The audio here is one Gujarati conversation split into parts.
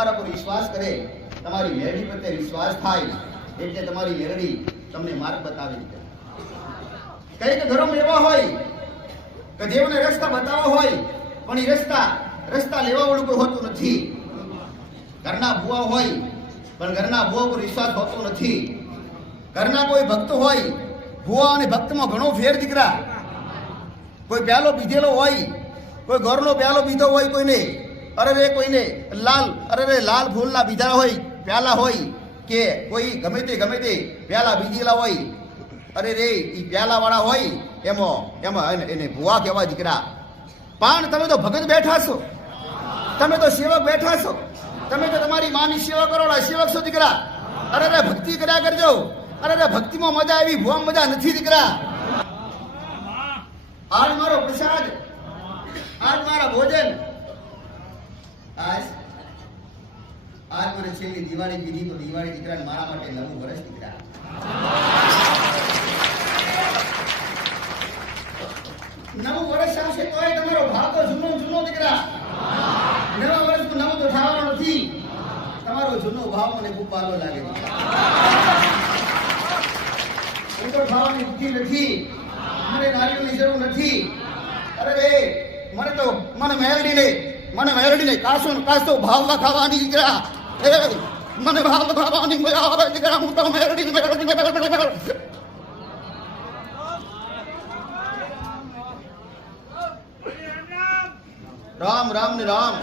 તમારા વિશ્વાસ કરે, તમારી મેરડી પ્રત્યે વિશ્વાસ થાય, એટલે તમારી મેરડી તમને માર્ગ બતાવી દે કંઈક ધર્મ એવા હોય કે દેવને રસ્તા બતાવવા હોય, પણ એ રસ્તા રસ્તા લેવા વાળું કોઈ હોતું નથી. ઘરના ભુવા હોય, પણ ઘરના ભુવા પર વિશ્વાસ હોતો નથી. ઘરના કોઈ ભક્ત હોય, ભુવા અને ભક્તમાં ઘણો ફેર દીકરા. કોઈ પ્યાલો પીધેલો હોય, કોઈ ઘરનો પ્યાલો પીધો હોય કોઈને અરે રે કોઈને લાલ, અરે રે લાલ ફૂલના બીજા હોય, પ્યાલા હોય, કે કોઈ ગમે તે ગમે તે પ્યાલા બીજેલા હોય, અરે રે એ પ્યાલાવાળા હોય, એમાં એમાં એને- ભુવા કહેવાય દીકરા. પણ તમે તો ભગત બેઠા છો. તમે તો સેવક બેઠા છો. તમે તો તમારી માની સેવા કરો સેવક છો દીકરા. અરે રે, ભક્તિ કર્યા કરજો. અરે રે, ભક્તિમાં મજા આવી ભુવા મજા નથી દીકરા. આજ મારો પ્રસાદ આજ મારા ભોજન આજ આજ મારે છેલ્લી દિવાળી કીધી તો દિવાળી દીકરાને મારા માટે નવું વર્ષ દીકરા. નવું વર્ષ આવશે તોય તમારો ભાવ તો જૂનો જૂનો દીકરા. નવા વર્ષનું નવું તો થવાનું નથી. તમારો જૂનો ભાવ મને ખૂબ પાલો લાગે ઉપર થવાની બુદ્ધિ નથી. મને નારીઓની જરૂર નથી. અરે રે મને તો, મને મેળડીને મને મેળડીને કાસો ને કાસો ભાવ ખાવાની દીકરા. એ મને ભાવ લખાવાની મજા આવે દીકરા હું તો મેળડી મેળડી મેળડી રામ રામ ને રામ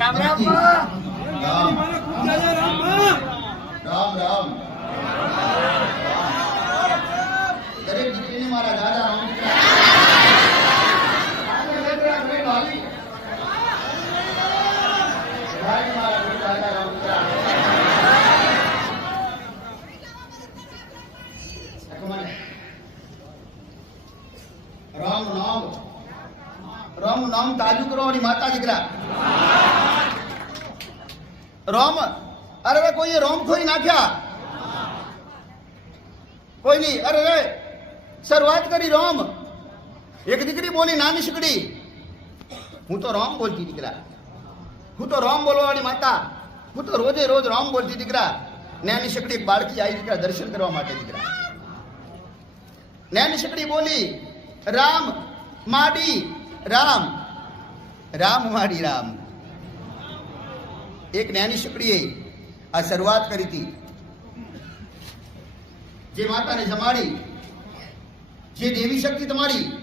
રામ રામ રામ રામ રામ દરેક દીકરીને મારા દાદા રામ દીકરા. ભાઈ મારા ગુરુ દાદા રામ દીકરા. આખો મને. રામ નામ રામ નામ તાજુ કરવાની માતા દીકરા રોમ અરે રે કોઈએ રોમ ખોઈ નાખ્યા કોઈ નહીં અરે રે શરૂઆત કરી રોમ એક દીકરી બોલી નાની શીકડી હું તો રોમ બોલતી દીકરા હું તો રોમ બોલવાવાળી માતા હું તો રોજે રોજ રોમ બોલતી દીકરા નાની શીકડી એક બાળકી આવી દીકરા દર્શન કરવા માટે દીકરા નાની શીકડી બોલી રામ, માડી, રામ. રામ, માડી, રામ. એક નાની શુકડીએ આ શરૂઆત કરી હતી. જે માતાને જમાડી, જે દેવી શક્તિ તમારી